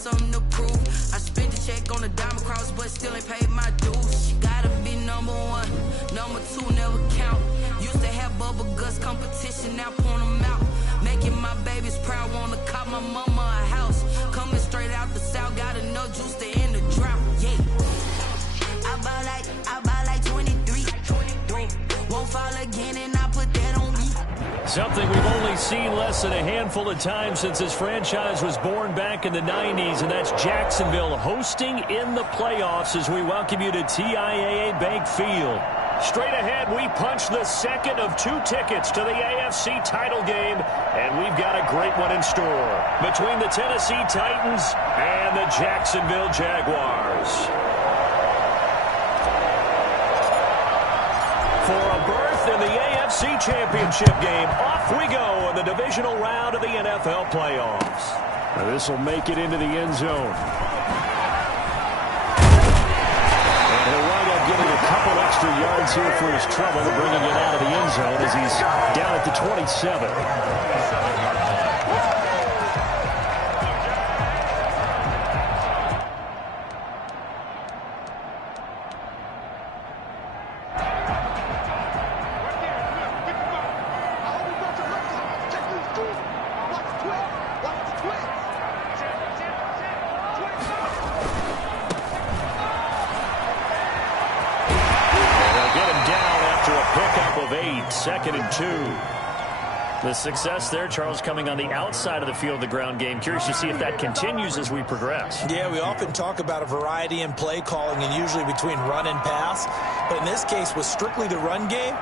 something to prove. I spent the check on the diamond cross, but still ain't paid my dues. She gotta be number one, number two never count. Used to have bubble guts competition, now point them out. Making my babies proud, wanna cop my mama a house. Coming straight out the south, got enough juice to end the drought. Yeah, I buy like 23. Won't fall again, and I put that on me. Something we've only seen less than a handful of times since this franchise was born back in the 90s, and that's Jacksonville hosting in the playoffs as we welcome you to TIAA Bank Field. Straight ahead, we punch the second of 2 tickets to the AFC title game, and we've got a great one in store between the Tennessee Titans and the Jacksonville Jaguars. For a berth in the AFC Championship game, off we go in the divisional round of the NFL playoffs. Now this will make it into the end zone. And he'll wind up getting a couple extra yards here for his trouble, bringing it out of the end zone as he's down at the 27. Second and 2. The success there, Charles, coming on the outside of the field, the ground game. Curious to see if that continues as we progress. Yeah, we often talk about a variety in play calling and usually between run and pass. But in this case, with strictly the run game,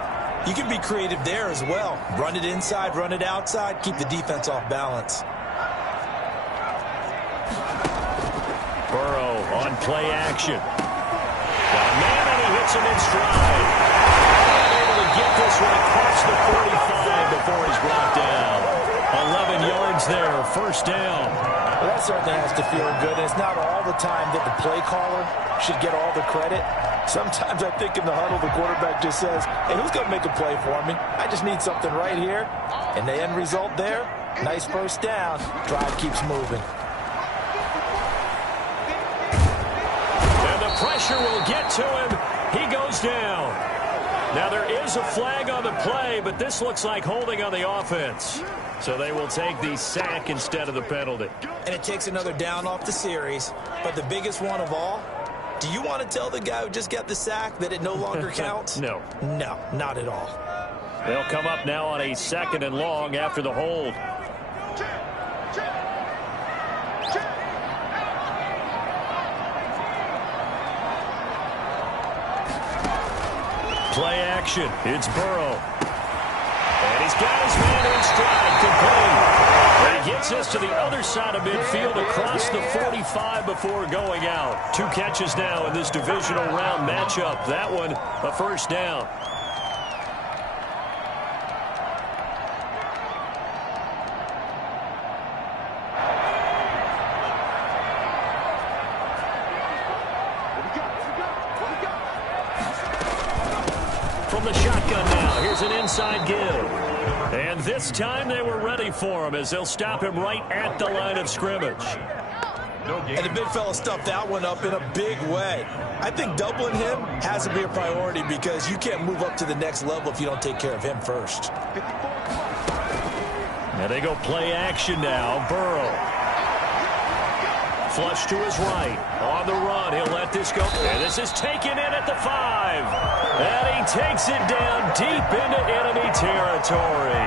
you can be creative there as well. Run it inside, run it outside, keep the defense off balance. Burrow on play action. Got a man and he hits him in stride. Get this one across the 45 before he's brought down. 11 yards there, first down. Well, that certainly has to feel good. And it's not all the time that the play caller should get all the credit. Sometimes I think in the huddle, the quarterback just says, hey, who's going to make a play for me? I just need something right here. And the end result there, nice first down. Drive keeps moving. And the pressure will get to him. He goes down. Now, there is a flag on the play, but this looks like holding on the offense. So they will take the sack instead of the penalty. And it takes another down off the series. But the biggest one of all, do you want to tell the guy who just got the sack that it no longer counts? No. No, not at all. They'll come up now on a 2nd and long after the hold. Play action. It's Burrow. And he's got his man in stride, complete. And he gets us to the other side of midfield across the 45 before going out. 2 catches now in this divisional round matchup. That one, a first down. From the shotgun now, here's an inside give. And this time they were ready for him as they'll stop him right at the line of scrimmage. And the big fella stuffed that one up in a big way. I think doubling him has to be a priority because you can't move up to the next level if you don't take care of him first. Now they go play action now. Burrow. Flush to his right. On the run, he'll let this go. And this is taken in at the 5. And he takes it down deep into enemy territory.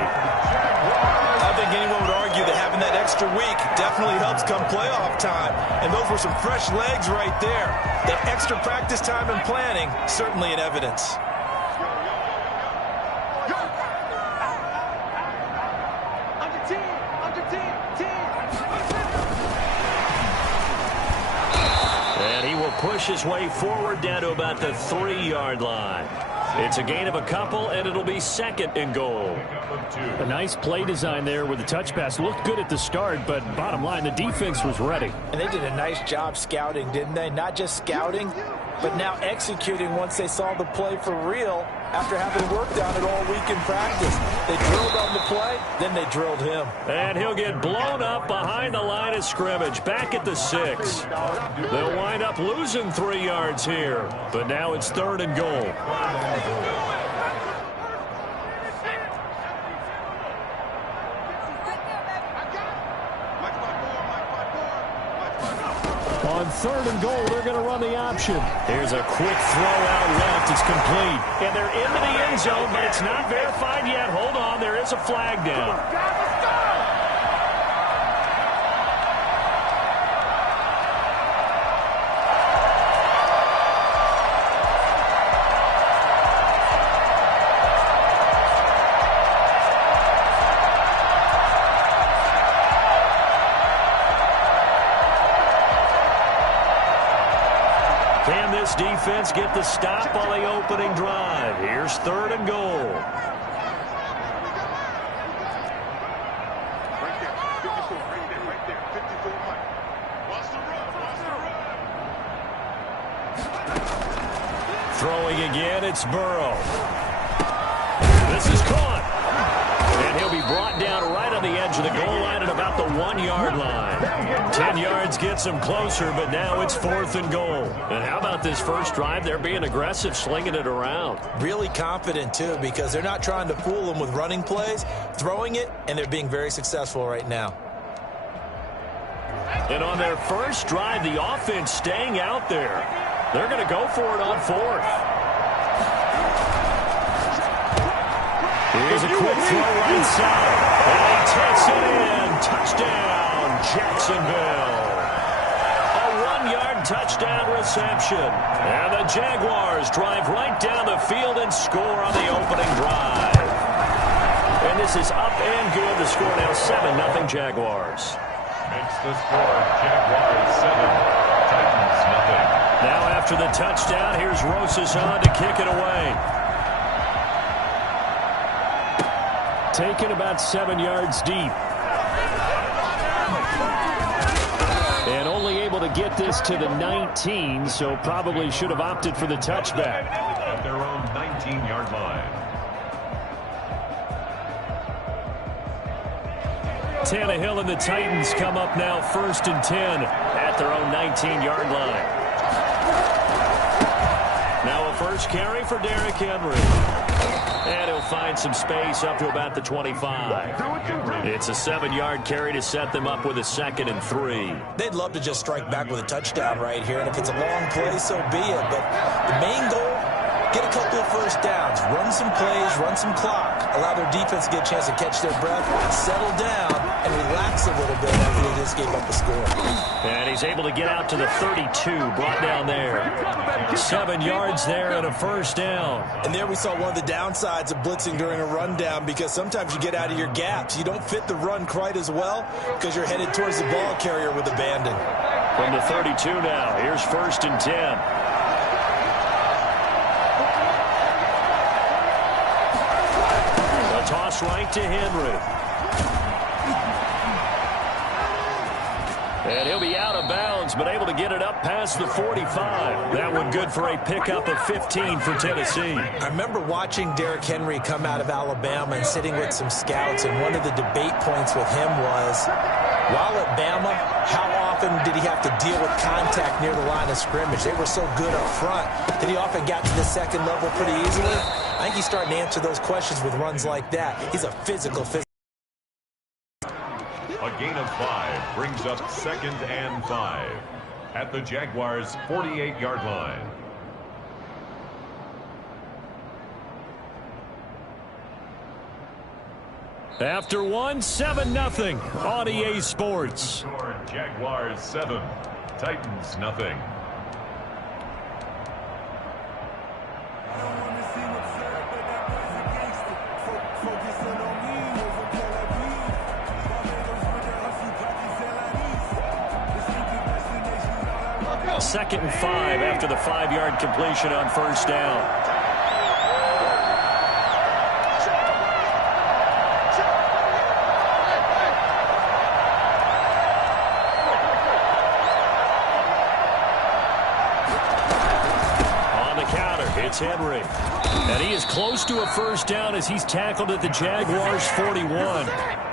I think anyone would argue that having that extra week definitely helps come playoff time. And those were some fresh legs right there. That extra practice time and planning, certainly in evidence. And he will push his way forward down to about the 3-yard line. It's a gain of a couple, and it'll be 2nd and goal. A nice play design there with the touch pass. Looked good at the start, but bottom line, the defense was ready. And they did a nice job scouting, didn't they? Not just scouting, but now executing once they saw the play for real after having worked on it all week in practice. They drilled on the play, then they drilled him. And he'll get blown up behind the line of scrimmage, back at the 6. They'll wind up losing 3 yards here, but now it's 3rd and goal. On 3rd and goal, they're going to run the option. Here's a quick throw out left. It's complete. And they're into the end zone, but it's not verified yet. Hold on. There is a flag down. Can this defense get the stop on the opening drive? Here's 3rd and goal. Throwing again, it's Burrow. This is caught. And he'll be brought down right on the edge of the goal line at about the 1-yard line. 10 yards gets him closer, but now it's 4th and goal. And how about this first drive? They're being aggressive, slinging it around. Really confident, too, because they're not trying to fool them with running plays, throwing it, and they're being very successful right now. And on their first drive, the offense staying out there. They're going to go for it on 4th. Here's a quick throw right side. And he takes it in. Touchdown, Jacksonville. A 1-yard touchdown reception. And the Jaguars drive right down the field and score on the opening drive. And this is up and good. The score now 7-0 Jaguars. Makes the score Jaguars 7, Titans nothing. Now after the touchdown, here's Rosas on to kick it away. Taken about 7 yards deep. And only able to get this to the 19, so probably should have opted for the touchback. At their own 19-yard line. Tannehill and the Titans come up now 1st and 10 at their own 19-yard line. Now a first carry for Derrick Henry. And he'll find some space up to about the 25. It's a 7-yard carry to set them up with a 2nd and 3. They'd love to just strike back with a touchdown right here, and if it's a long play, so be it. But the main goal, get a couple of first downs, run some plays, run some clock, allow their defense to get a chance to catch their breath, settle down, and relax a little bit after they just gave up a score. And he's able to get out to the 32, brought down there. 7 yards there and a first down. And there we saw one of the downsides of blitzing during a rundown, because sometimes you get out of your gaps. You don't fit the run quite as well because you're headed towards the ball carrier with abandon. From the 32 now, here's 1st and 10. A toss right to Henry. And he'll be out of bounds, but able to get it up past the 45. That one good for a pickup of 15 for Tennessee. I remember watching Derrick Henry come out of Alabama and sitting with some scouts, and one of the debate points with him was, while at Bama, how often did he have to deal with contact near the line of scrimmage? They were so good up front that he often got to the second level pretty easily. I think he's starting to answer those questions with runs like that. He's a physical. A gain of 5 brings up 2nd and 5 at the Jaguars' 48-yard line. After 7-0 on EA Sports. Jaguars 7, Titans nothing. Second and 5 after the 5-yard completion on first down. Henry. And he is close to a first down as he's tackled at the Jaguars' 41.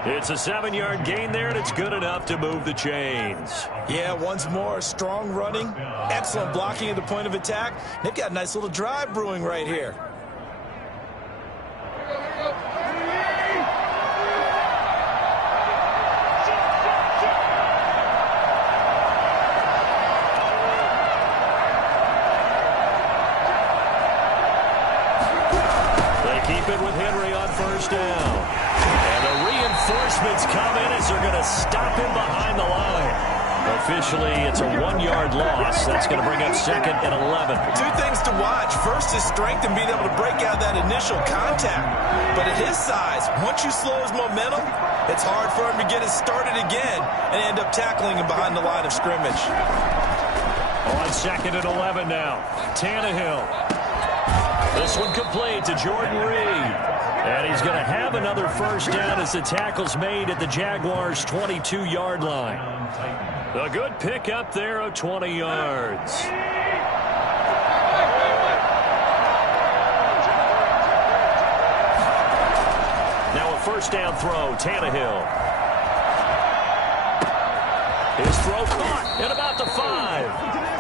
It's a 7-yard gain there, and it's good enough to move the chains. Yeah, once more, strong running, excellent blocking at the point of attack. They've got a nice little drive brewing right here. Keep it with Henry on first down. And the reinforcements come in as they're going to stop him behind the line. Officially, it's a 1-yard loss. That's going to bring up 2nd and 11. Two things to watch. First is strength and being able to break out that initial contact. But at his size, once you slow his momentum, it's hard for him to get it started again and end up tackling him behind the line of scrimmage. On 2nd and 11 now. Tannehill. This one complete to Jordan Reed. And he's going to have another first down as the tackle's made at the Jaguars' 22-yard line. A good pickup there of 20 yards. Now a first down throw, Tannehill. His throw caught at about the 5.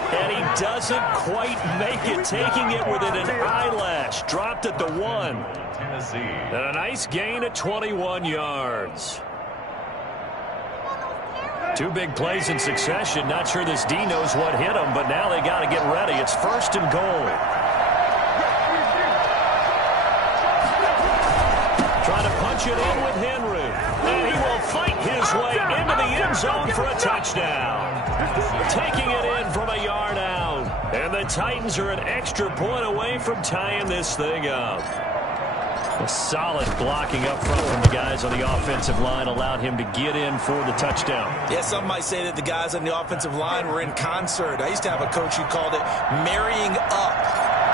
And he doesn't quite make it, taking it within an eyelash. Dropped at the 1. And a nice gain at 21 yards. Two big plays in succession. Not sure this D knows what hit him, but now they got to get ready. It's 1st and goal. Trying to punch it in with Henry. And he will fight his way into the end zone for a touchdown. Taking it in from a yard out. And the Titans are an extra point away from tying this thing up. A solid blocking up front from the guys on the offensive line allowed him to get in for the touchdown. Yeah, some might say that the guys on the offensive line were in concert. I used to have a coach who called it marrying up,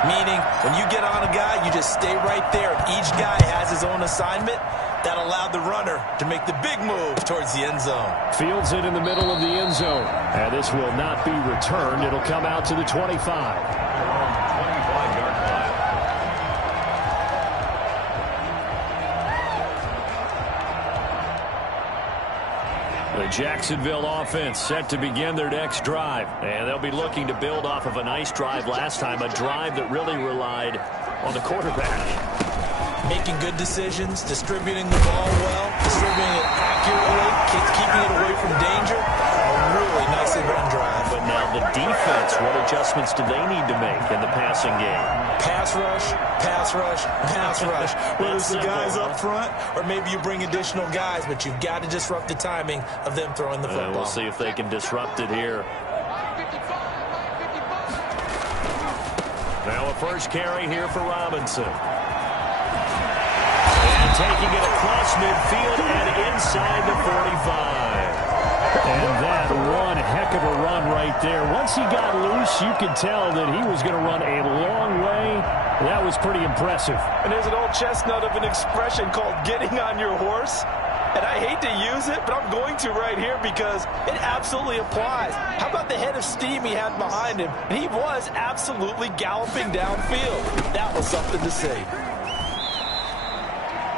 meaning when you get on a guy, you just stay right there. Each guy has his own assignment. That allowed the runner to make the big move towards the end zone. Fields it in the middle of the end zone. And this will not be returned. It'll come out to the 25. 25-yard line. The Jacksonville offense set to begin their next drive. And they'll be looking to build off of a nice drive last time, a drive that really relied on the quarterback. Making good decisions, distributing the ball well, distributing it accurately, keeping it away from danger. A really nicely run drive. But now the defense, what adjustments do they need to make in the passing game? Pass rush, pass rush, pass rush. Whether it's the guys up front or maybe you bring additional guys, but you've got to disrupt the timing of them throwing the football. We'll see if they can disrupt it here. Now a first carry here for Robinson. Taking it across midfield and inside the 45. And that one heck of a run right there. Once he got loose, you could tell that he was going to run a long way. That was pretty impressive. And there's an old chestnut of an expression called getting on your horse. And I hate to use it, but I'm going to right here because it absolutely applies. How about the head of steam he had behind him? And he was absolutely galloping downfield. That was something to see.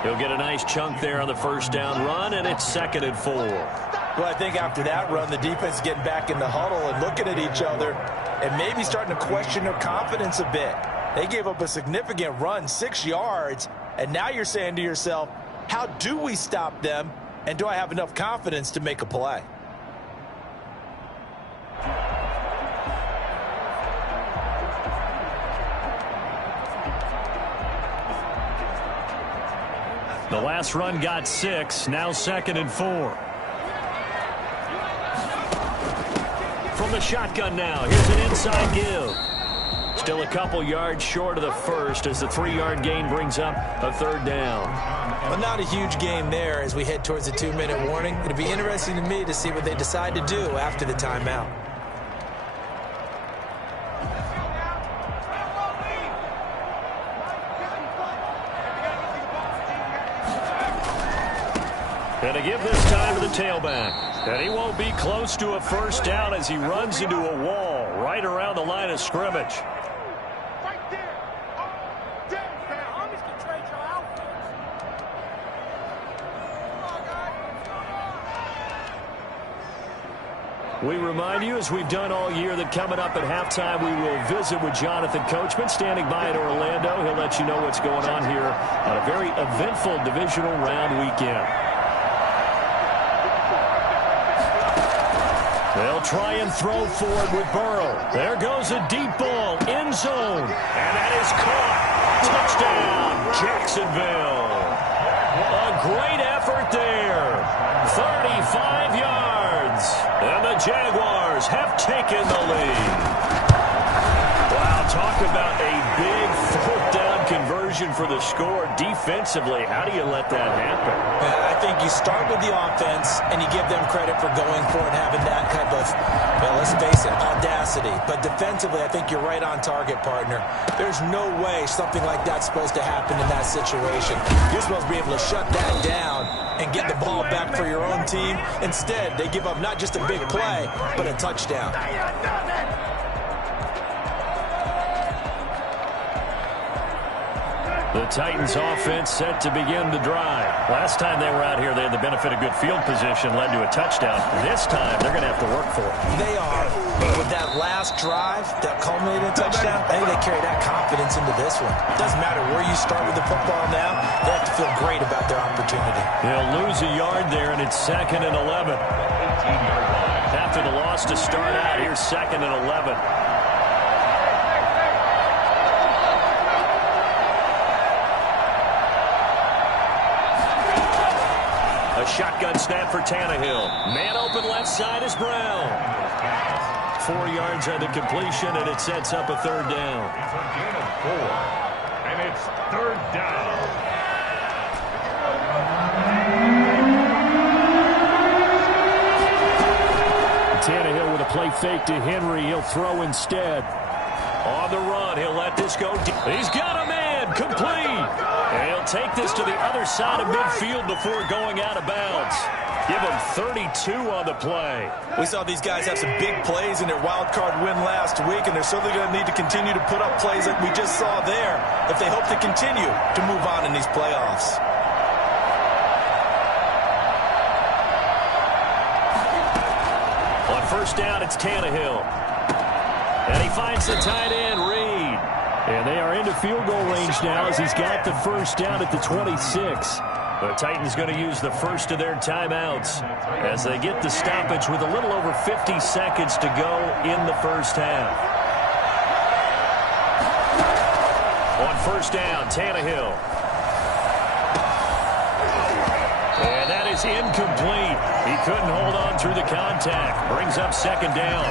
He'll get a nice chunk there on the first down run, and it's 2nd and 4. Well, I think after that run, the defense is getting back in the huddle and looking at each other and maybe starting to question their confidence a bit. They gave up a significant run, 6 yards, and now you're saying to yourself, how do we stop them, and do I have enough confidence to make a play? The last run got 6, now 2nd and 4. From the shotgun now, here's an inside give. Still a couple yards short of the first as the 3-yard gain brings up a 3rd down. Well, not a huge gain there as we head towards the 2-minute warning. It'll be interesting to me to see what they decide to do after the timeout. And to give this time to the tailback. And he won't be close to a first down as he runs into a wall right around the line of scrimmage. We remind you, as we've done all year, that coming up at halftime, we will visit with Jonathan Coachman, standing by in Orlando. He'll let you know what's going on here on a very eventful divisional round weekend. They'll try and throw forward with Burrow. There goes a deep ball, end zone, and that is caught. Touchdown, Jacksonville. A great effort there. 35 yards. And the Jaguars have taken the lead. Wow, talk about a big fourth down conversion for the score. Defensively, how do you let that happen? I think you start with the offense and you give them credit for going for it, having that type of, well, let's face it, audacity. But defensively, I think you're right on target, partner. There's no way something like that's supposed to happen in that situation. You're supposed to be able to shut that down and get the ball back for your own team. Instead, they give up not just a big play, but a touchdown. The Titans offense set to begin the drive. Last time they were out here, they had the benefit of good field position, led to a touchdown. This time, they're going to have to work for it. They are. But with that last drive that culminated in a touchdown, I think they carry that confidence into this one. It doesn't matter where you start with the football now. They have to feel great about their opportunity. They'll lose a yard there, and it's 2nd and 11. 18-yard line. After the loss to start out, here's 2nd and 11. A shotgun snap for Tannehill. Man open left side is Brown. 4 yards on the completion, and it sets up a 3rd down. It's a gain of 4, and it's 3rd down. Tannehill with a play fake to Henry. He'll throw instead. On the run, he'll let this go deep. He's got a man, complete. And he'll take this to the other side of midfield before going out of bounds. Give him 32 on the play. We saw these guys have some big plays in their wild card win last week, and they're certainly going to need to continue to put up plays like we just saw there if they hope to continue to move on in these playoffs. On 1st down, it's Tannehill. And he finds the tight end, Reed. And they are into field goal range now as he's got the 1st down at the 26. The Titans going to use the first of their timeouts as they get the stoppage with a little over 50 seconds to go in the 1st half. On 1st down, Tannehill. And that is incomplete. He couldn't hold on through the contact. Brings up 2nd down.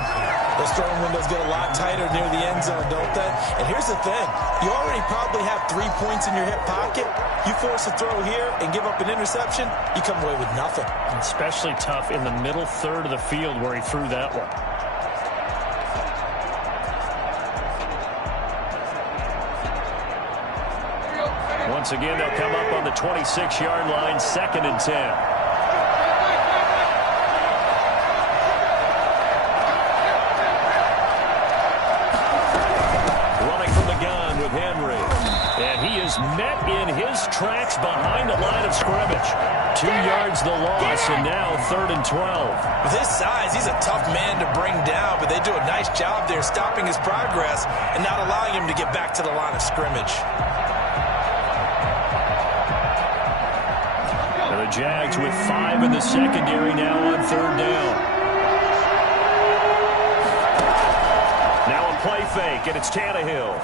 Those throwing windows get a lot tighter near the end zone, don't they? And here's the thing. You already probably have 3 points in your hip pocket. You force a throw here and give up an interception, you come away with nothing. Especially tough in the middle 3rd of the field where he threw that one. Once again, they'll come up on the 26-yard line, 2nd and 10. Henry. And he is met in his tracks behind the line of scrimmage. 2 yards the loss, and now 3rd and 12. With his size, he's a tough man to bring down, but they do a nice job there stopping his progress and not allowing him to get back to the line of scrimmage. And the Jags with 5 in the secondary now on 3rd down. Now a play fake, and it's Tannehill.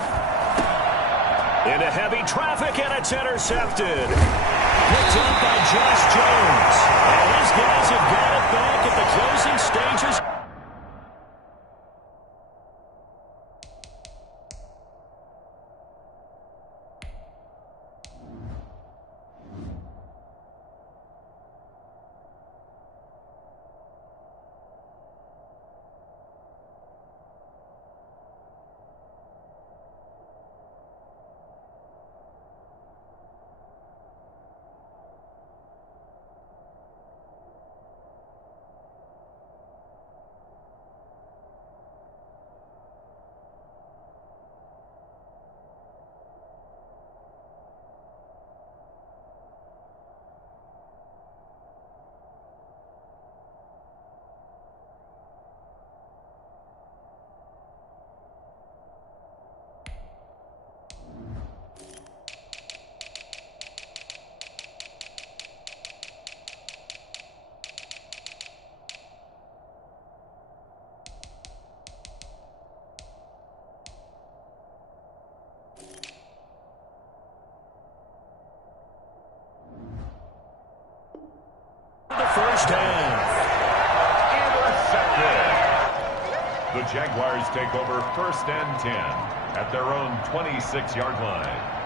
Into heavy traffic, and it's intercepted. Picked up by Josh Jones. And his guys have got it back at the closing stages. the Jaguars take over 1st and 10 at their own 26-yard line.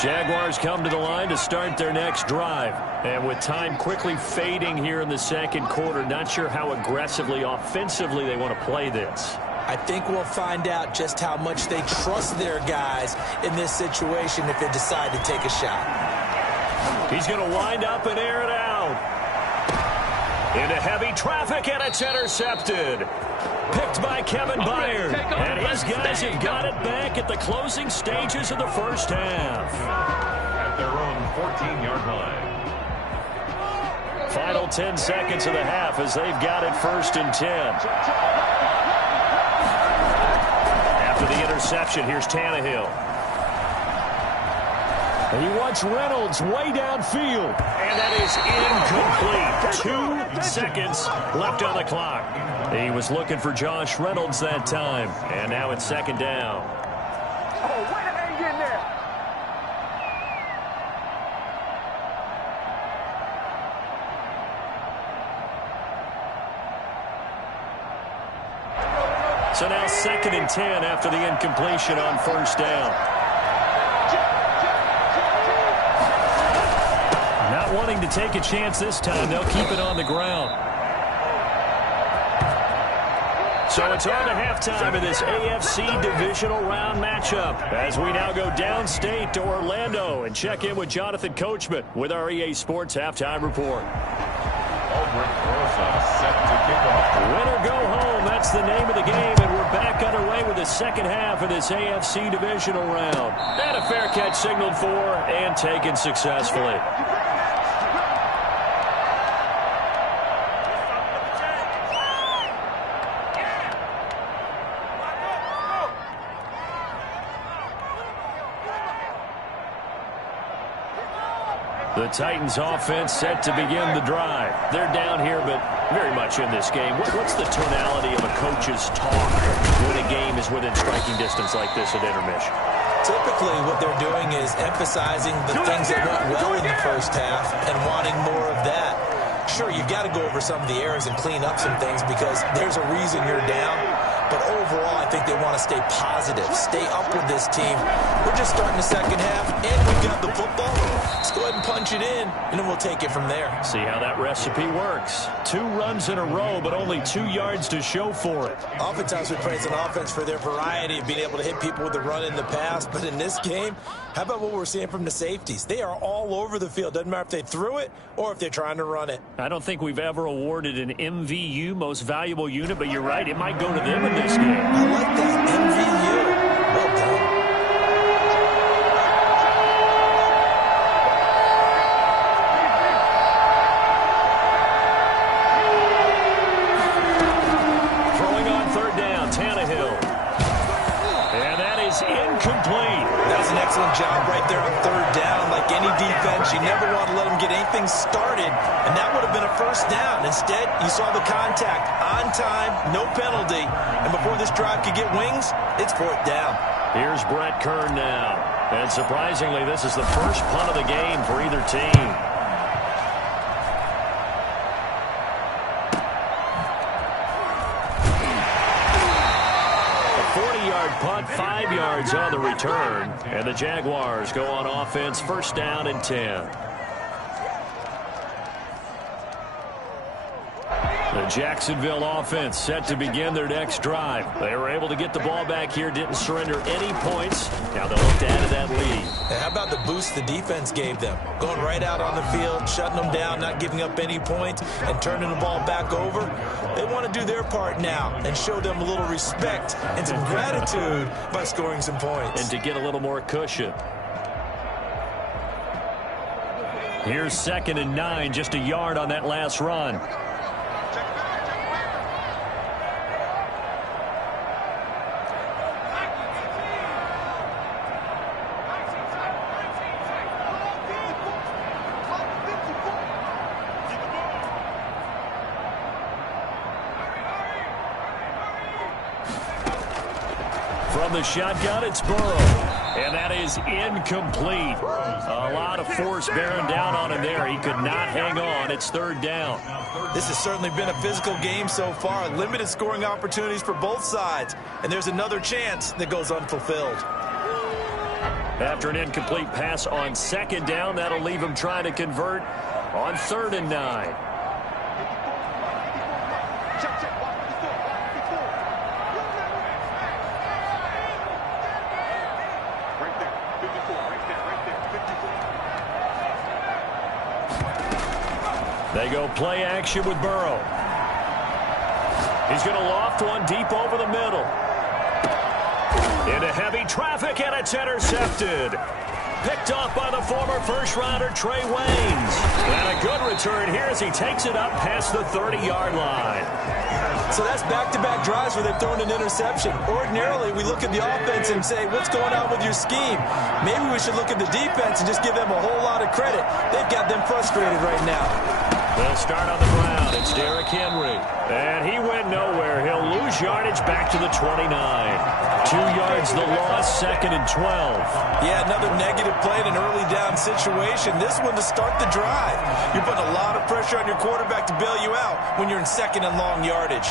Jaguars come to the line to start their next drive. And with time quickly fading here in the second quarter, not sure how aggressively, offensively they want to play this. I think we'll find out just how much they trust their guys in this situation if they decide to take a shot. He's going to wind up and air it out. Into heavy traffic, and it's intercepted. Picked by Kevin Byard. And his guys have got it back at the closing stages of the first half. At their own 14-yard line. Final 10 seconds of the half as they've got it 1st and 10. After the interception, here's Tannehill. And he wants Reynolds way downfield. And that is incomplete. 2 seconds left on the clock. He was looking for Josh Reynolds that time. And now it's 2nd down. Oh, wait a minute, get in there. So now 2nd and 10 after the incompletion on 1st down. Not wanting to take a chance this time, they'll keep it on the ground. So it's on to halftime of this AFC divisional round matchup as we now go downstate to Orlando and check in with Jonathan Coachman with our EA Sports Halftime Report. Set to kick off. Win or go home, that's the name of the game, and we're back underway with the second half of this AFC divisional round. And a fair catch signaled for and taken successfully. The Titans offense set to begin the drive. They're down here, but very much in this game. What's the tonality of a coach's talk when a game is within striking distance like this at intermission? Typically, what they're doing is emphasizing the things that went well in the first half and wanting more of that. Sure, you've got to go over some of the errors and clean up some things because there's a reason you're down. But overall, I think they want to stay positive, stay up with this team. We're just starting the second half, and we've got the football. Let's go ahead and punch it in, and then we'll take it from there. See how that recipe works. 2 runs in a row, but only 2 yards to show for it. Oftentimes we praise an offense for their variety of being able to hit people with the run in the pass. But in this game, how about what we're seeing from the safeties? They are all over the field. Doesn't matter if they threw it or if they're trying to run it. I don't think we've ever awarded an MVU, most valuable unit, but you're right. It might go to them in this game. I like that. MVU. Well done. Throwing on 3rd down, Tannehill. And that is incomplete. That was an excellent job right there on 3rd down. Like any defense, you never want to let them get anything started, and that would have been a 1st down. Instead, you saw the contact on time, no penalty, and before this drive could get wings, it's 4th down. Here's Brett Kern now. And surprisingly, this is the first punt of the game for either team. A 40-yard punt, 5 yards on the return. And the Jaguars go on offense, 1st down and 10. The Jacksonville offense set to begin their next drive. They were able to get the ball back here, didn't surrender any points. Now they'll look to add to that lead. And how about the boost the defense gave them? Going right out on the field, shutting them down, not giving up any points, and turning the ball back over. They want to do their part now and show them a little respect and some gratitude by scoring some points. And to get a little more cushion. Here's 2nd and 9, just a yard on that last run. From the shotgun, it's Burrow. And that is incomplete. A lot of force bearing down on him there. He could not hang on. It's third down. This has certainly been a physical game so far. Limited scoring opportunities for both sides. And there's another chance that goes unfulfilled. After an incomplete pass on second down, that'll leave him trying to convert on 3rd and 9. They go play action with Burrow. He's going to loft one deep over the middle. Into heavy traffic, and it's intercepted. Picked off by the former first-rounder Trey Waynes. And a good return here as he takes it up past the 30-yard line. So that's back-to-back drives where they've thrown an interception. Ordinarily, we look at the offense and say, what's going on with your scheme? Maybe we should look at the defense and just give them a whole lot of credit. They've got them frustrated right now. They'll start on the ground. It's Derrick Henry. And he went nowhere. He'll lose yardage back to the 29. 2 yards the loss, 2nd and 12. Yeah, another negative play in an early down situation. This one to start the drive. You're putting a lot of pressure on your quarterback to bail you out when you're in 2nd and long yardage.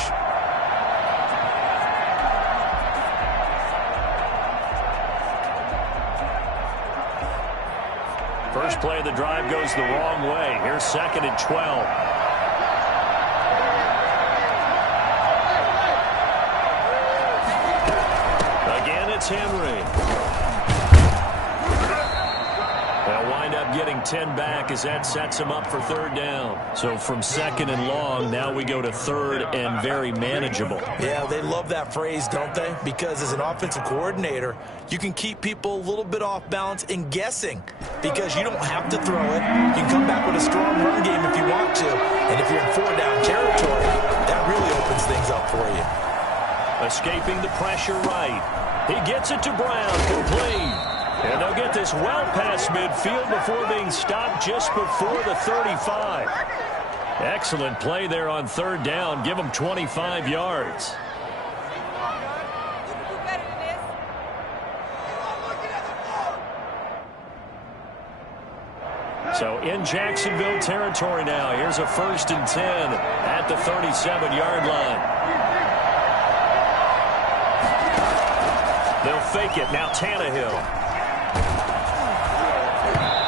First play of the drive goes the wrong way. Here's 2nd and 12. Again, it's Henry. They'll wind up getting 10 back as that sets him up for 3rd down. So from 2nd and long, now we go to 3rd and very manageable. Yeah, they love that phrase, don't they? Because as an offensive coordinator, you can keep people a little bit off balance and guessing because you don't have to throw it. You can come back with a strong run game if you want to. And if you're in 4-down territory, that really opens things up for you. Escaping the pressure right. He gets it to Brown, complete. And they'll get this well past midfield before being stopped just before the 35. Excellent play there on 3rd down. Give them 25 yards. So in Jacksonville territory now. Here's a 1st and 10 at the 37-yard line. They'll fake it. Now Tannehill.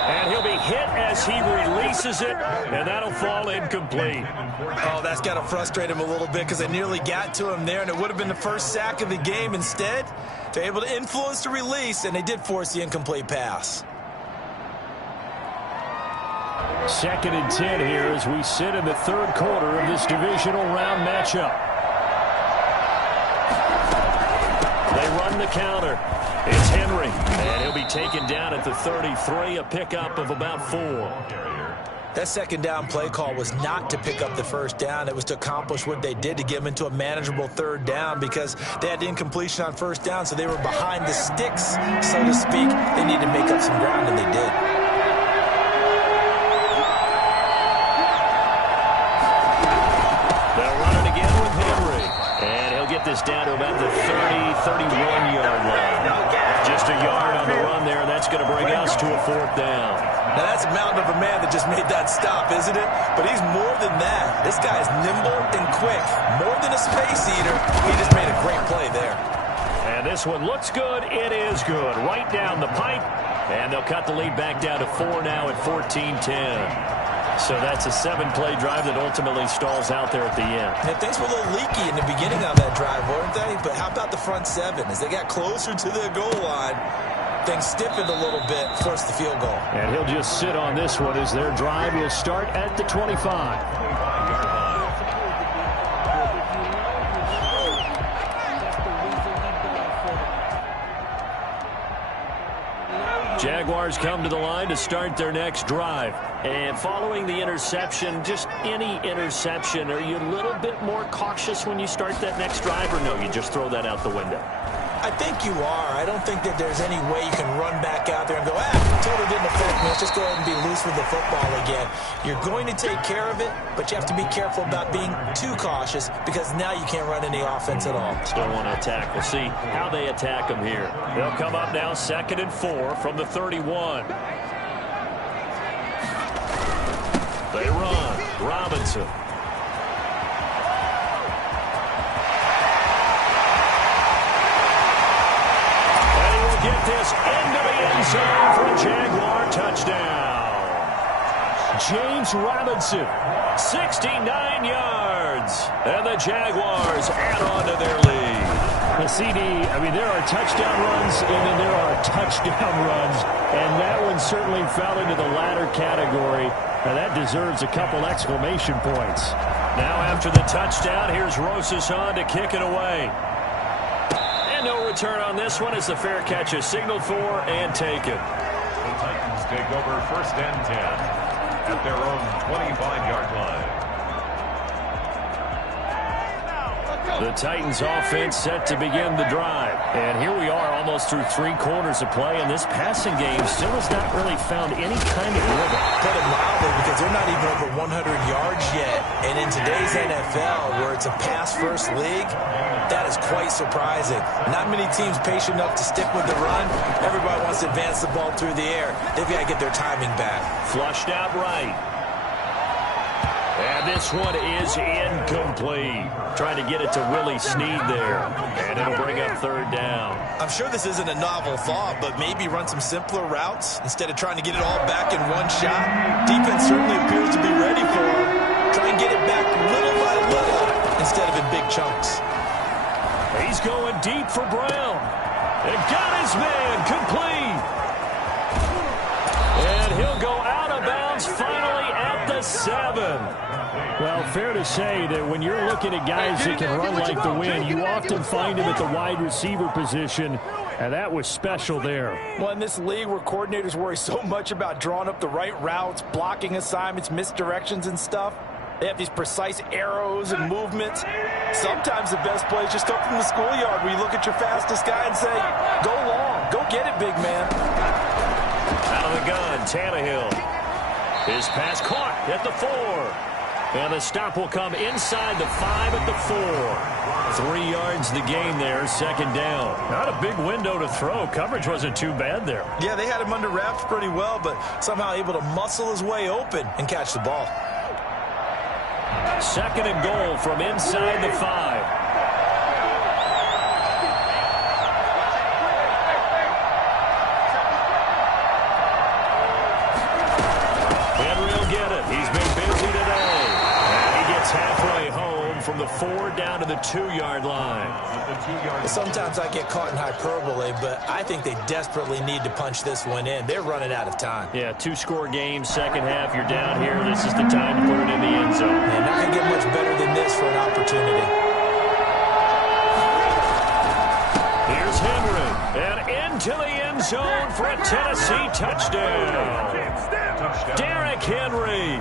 And he'll be hit as he releases it, and that'll fall incomplete. Oh, that's got to frustrate him a little bit because they nearly got to him there, and it would have been the first sack of the game. Instead, they're able to influence the release, and they did force the incomplete pass. 2nd and 10 here as we sit in the 3rd quarter of this divisional round matchup. They run the counter. It's Henry, and he'll be taken down at the 33, a pickup of about 4. That 2nd down play call was not to pick up the 1st down. It was to accomplish what they did to get them into a manageable 3rd down because they had incompletion on 1st down, so they were behind the sticks, so to speak. They needed to make up some ground, and they did. They'll run it again with Henry, and he'll get this down to about the 31-yard line. Just a yard on the run there, and that's going to bring us to a 4th down. Now, that's a mountain of a man that just made that stop, isn't it? But he's more than that. This guy's nimble and quick. More than a space eater. He just made a great play there. And this one looks good. It is good. Right down the pipe. And they'll cut the lead back down to 4 now at 14-10. So that's a 7-play drive that ultimately stalls out there at the end. And things were a little leaky in the beginning of that drive, weren't they? But how about the front 7? As they got closer to the goal line, things stiffened a little bit, forced the field goal. And he'll just sit on this one as their drive will start at the 25. Jaguars come to the line to start their next drive. And following the interception, just any interception, are you a little bit more cautious when you start that next drive, or no, you just throw that out the window? I think you are. I don't think that there's any way you can run back out there and go, totally didn't affect me. let's just go ahead and be loose with the football again. You're going to take care of it, but you have to be careful about being too cautious because now you can't run any offense at all. Still want to attack. We'll see how they attack them here. They'll come up now 2nd and 4 from the 31. They run. Robinson. And he will get this into the end zone for a Jaguar touchdown. James Robinson, 69 yards. And the Jaguars add on to their lead. The CD, I mean, there are touchdown runs and then there are touchdown runs. And that one certainly fell into the latter category. Now that deserves a couple exclamation points. Now after the touchdown, here's Rosas on to kick it away. And no return on this one as the fair catch is signaled for and taken. The Titans take over 1st and 10 at their own 25-yard line. The Titans offense set to begin the drive. And here we are almost through 3 quarters of play, and this passing game still has not really found any kind of rhythm. Put it mildly, because they're not even over 100 yards yet. And in today's NFL, where it's a pass-first league, that is quite surprising. Not many teams patient enough to stick with the run. Everybody wants to advance the ball through the air. They've got to get their timing back. Flushed out right. And this one is incomplete. Trying to get it to Willie Snead there. And it'll bring up 3rd down. I'm sure this isn't a novel thought, but maybe run some simpler routes instead of trying to get it all back in one shot. Defense certainly appears to be ready for him. Try and get it back little by little instead of in big chunks. He's going deep for Brown. And got his man complete. And he'll go out of bounds finally at the 7. Well, fair to say that when you're looking at guys that can run like the wind, you often find him at the wide receiver position, and that was special there. Well, in this league where coordinators worry so much about drawing up the right routes, blocking assignments, misdirections and stuff, they have these precise arrows and movements. Sometimes the best plays just come from the schoolyard where you look at your fastest guy and say, go long, go get it, big man. Out of the gun, Tannehill. His pass caught at the 4. And the stop will come inside the 5 at the 4. 3 yards the gain there, 2nd down. Not a big window to throw. Coverage wasn't too bad there. Yeah, they had him under wraps pretty well, but somehow able to muscle his way open and catch the ball. 2nd and goal from inside the 5. Halfway home from the 4 down to the 2-yard line. Sometimes I get caught in hyperbole, but I think they desperately need to punch this one in. They're running out of time. Yeah, 2-score game, 2nd half. You're down here. This is the time to put it in the end zone. Man, not going to get much better than this for an opportunity. Here's Henry. And into the end zone for a Tennessee touchdown. Derrick Henry.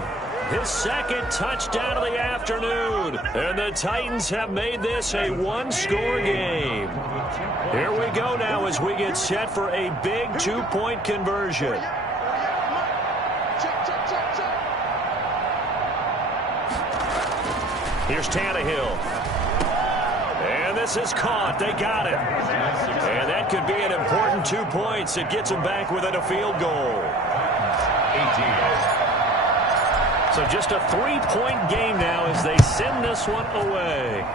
His 2nd touchdown of the afternoon. And the Titans have made this a 1-score game. Here we go now as we get set for a big 2-point conversion. Here's Tannehill. And this is caught. They got it. And that could be an important 2 points. It gets them back within a field goal. 18. So just a 3-point game now as they send this one away.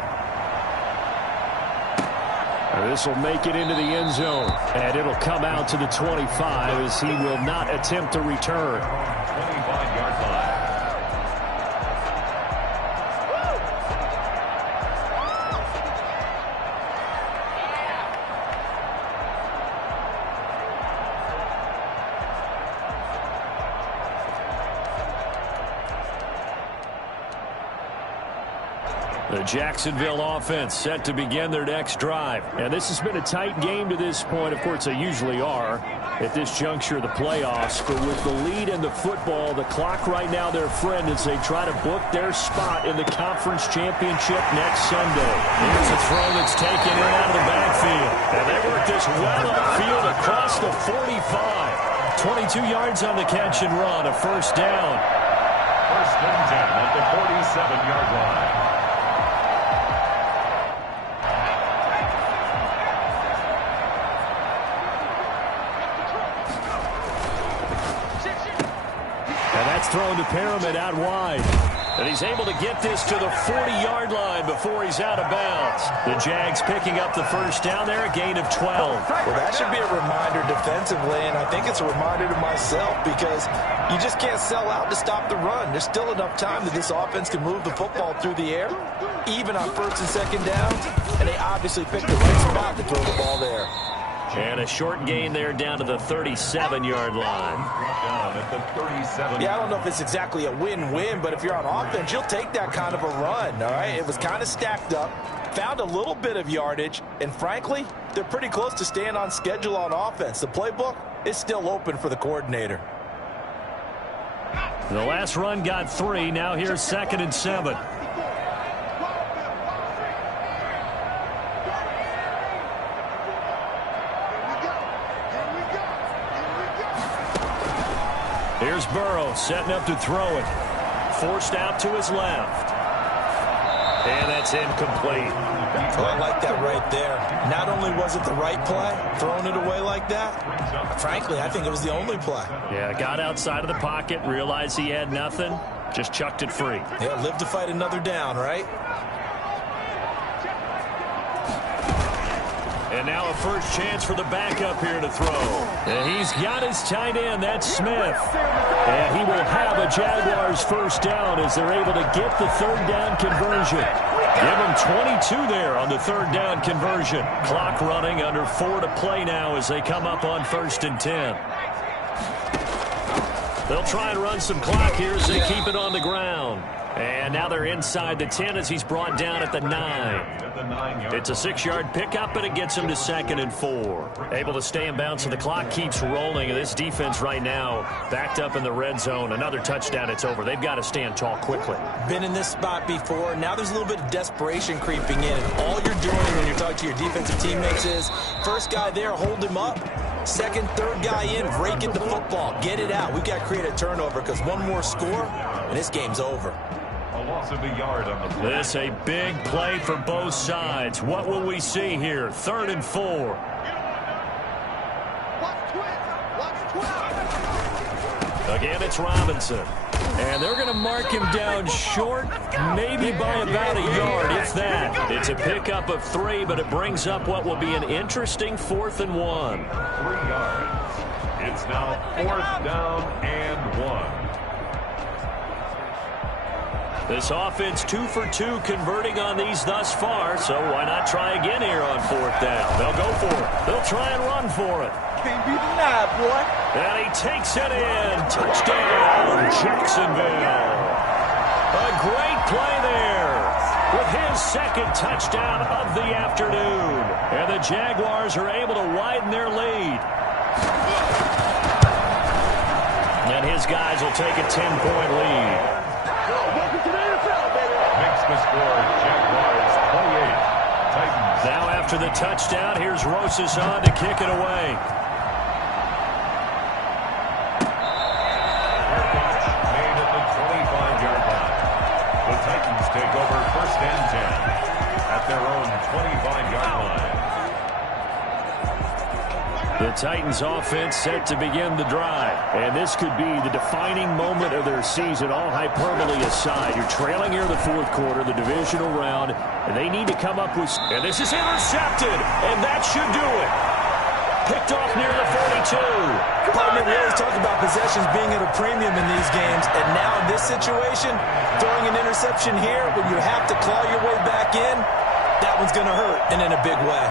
This will make it into the end zone, and it'll come out to the 25 as he will not attempt to return. 25-yard line. The Jacksonville offense set to begin their next drive. And this has been a tight game to this point. Of course, they usually are at this juncture of the playoffs. But with the lead in the football, the clock right now their friend as they try to book their spot in the conference championship next Sunday. Here's a throw that's taken in out of the backfield. And they work this well upfield across the 45. 22 yards on the catch and run, a first down. First and 10 at the 47-yard line. And that's thrown to Pyramid out wide. And he's able to get this to the 40-yard line before he's out of bounds. The Jags picking up the first down there, a gain of 12. Well, that should be a reminder defensively, and I think it's a reminder to myself because you just can't sell out to stop the run. There's still enough time that this offense can move the football through the air, even on first and second downs, and they obviously picked the right spot to throw the ball there. And a short gain there down to the 37-yard line. Down at the 37. Yeah, I don't know if it's exactly a win-win, but if you're on offense, you'll take that kind of a run, all right? It was kind of stacked up, found a little bit of yardage, and frankly, they're pretty close to staying on schedule on offense. The playbook is still open for the coordinator. The last run got 3. Now here's 2nd and 7. Here's Burrow setting up to throw it. Forced out to his left. And that's incomplete. Oh, I like that right there. Not only was it the right play, throwing it away like that, frankly, I think it was the only play. Yeah, got outside of the pocket, realized he had nothing, just chucked it free. Yeah, live to fight another down, right? And now a first chance for the backup here to throw. And he's got his tight end, that's Smith. And he will have a Jaguars first down as they're able to get the third down conversion. Give him 22 there on the third down conversion. Clock running, under 4 to play now as they come up on 1st and 10. They'll try and run some clock here as they keep it on the ground. And now they're inside the 10 as he's brought down at the 9. It's a 6-yard pickup, and it gets him to 2nd and 4. Able to stay in bounds, so the clock keeps rolling. And this defense right now backed up in the red zone. Another touchdown, it's over. They've got to stand tall quickly. Been in this spot before. Now there's a little bit of desperation creeping in. All you're doing when you're talking to your defensive teammates is first guy there, hold him up. Second, third guy in, rake in the football. Get it out. We've got to create a turnover because one more score, and this game's over. A loss of a yard on the play. This a big play for both sides. What will we see here? 3rd and 4. Again, it's Robinson. And they're going to mark him down short, maybe by about a yard, if that. It's a pickup of 3, but it brings up what will be an interesting 4th and 1. 3 yards. It's now 4th down and 1. This offense 2 for 2 converting on these thus far, so why not try again here on 4th down? They'll go for it. They'll try and run for it. Can't be denied, boy. And he takes it in. Touchdown, Jacksonville. A great play there with his 2nd touchdown of the afternoon. And the Jaguars are able to widen their lead. And his guys will take a 10-point lead. Makes the score, Jaguars 28. Titans. Now after the touchdown, here's Rosas on to kick it away. Made at the 25-yard line. The Titans take over 1st and 10 at their own 25-yard line. The Titans offense set to begin the drive. And this could be the defining moment of their season, all hyperbole aside. You're trailing here in the 4th quarter, the divisional round, and they need to come up with... And this is intercepted, and that should do it. Picked off near the 42. Partner, we always talk about possessions being at a premium in these games, and now in this situation, throwing an interception here when you have to claw your way back in, that one's going to hurt, and in a big way.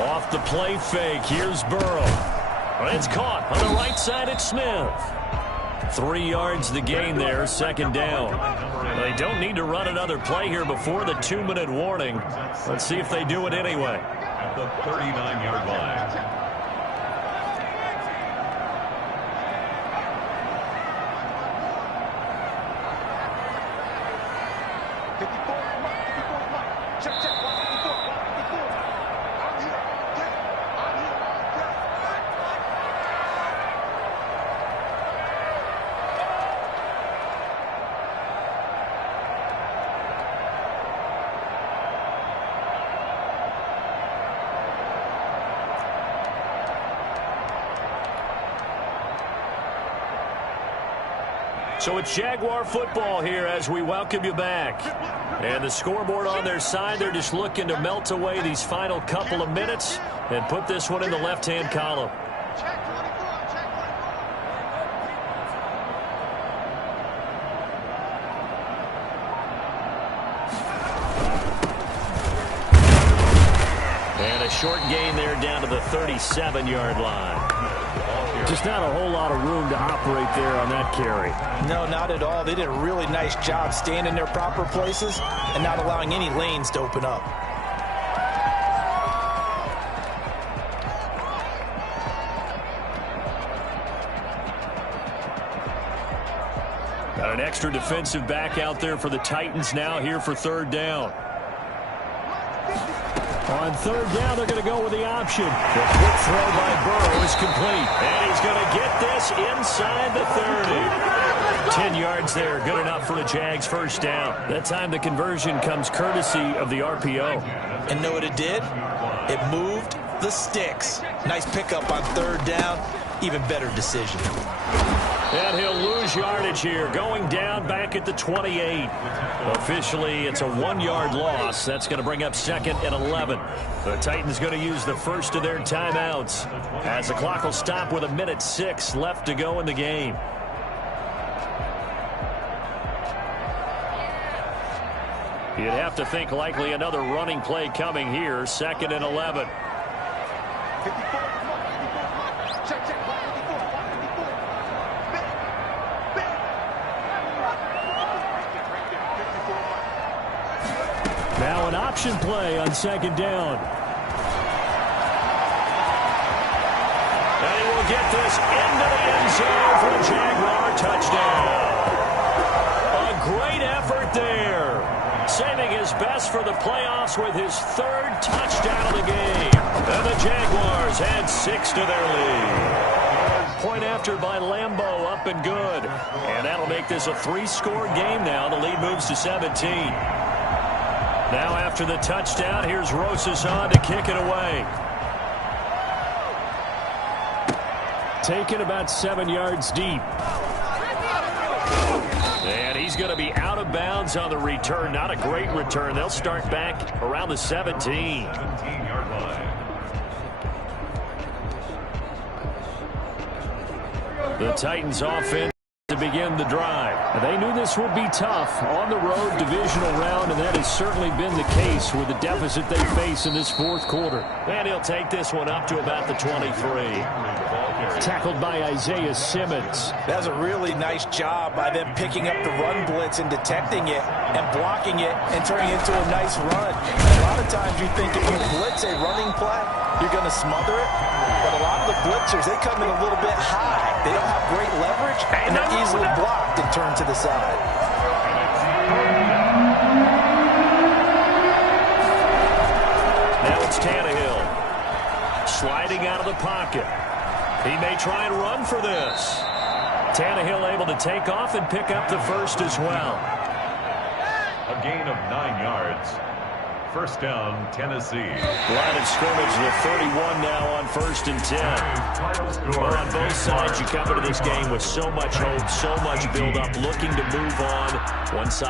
Off the play fake, here's Burrow. It's caught on the right side at Smith. 3 yards the gain there, 2nd down. They don't need to run another play here before the 2-minute warning. Let's see if they do it anyway. At the 39-yard line. So it's Jaguar football here as we welcome you back. And the scoreboard on their side, they're just looking to melt away these final couple of minutes and put this one in the left-hand column. And a short gain there down to the 37-yard line. Just not a whole lot of room to operate there on that carry. No, not at all. They did a really nice job staying in their proper places and not allowing any lanes to open up. Got an extra defensive back out there for the Titans now here for third down. On third down, they're going to go with the option. The quick throw by Burrow is complete. And he's going to get this inside the 30. 10 yards there, good enough for a Jags first down. That time the conversion comes courtesy of the RPO. And know what it did? It moved the sticks. Nice pickup on third down. Even better decision. And he'll lose yardage here, going down back at the 28. Officially, it's a 1-yard loss. That's going to bring up second and 11. The Titans going to use the first of their timeouts as the clock will stop with 1:06 left to go in the game. You'd have to think likely another running play coming here, second and 11. Now an option play on second down. And he will get this into the end zone for a Jaguar touchdown. A great effort there. Saving his best for the playoffs with his third touchdown of the game. And the Jaguars add 6 to their lead. Point after by Lambeau, up and good. And that'll make this a 3-score game now. The lead moves to 17. Now after the touchdown, here's Rosas on to kick it away. Taken about 7 yards deep. And he's going to be out of bounds on the return. Not a great return. They'll start back around the 17. 17-yard line. The Titans offense to begin the drive. They knew this would be tough on the road divisional round, and that has certainly been the case with the deficit they face in this fourth quarter. And he'll take this one up to about the 23. Tackled by Isaiah Simmons. That was a really nice job by them picking up the run blitz and detecting it and blocking it and turning it into a nice run. And a lot of times you think if you blitz a running play, you're going to smother it. But a lot of the blitzers, they come in a little bit high. They don't have great leverage, and they're easily blocked and turned to the side. Now it's Tannehill. Sliding out of the pocket. He may try and run for this. Tannehill able to take off and pick up the first as well. A gain of 9 yards. First down, Tennessee. Line of scrimmage, the 31 now on 1st and 10. Well, on both sides, you come into this game with so much hope, so much build-up, looking to move on. One side.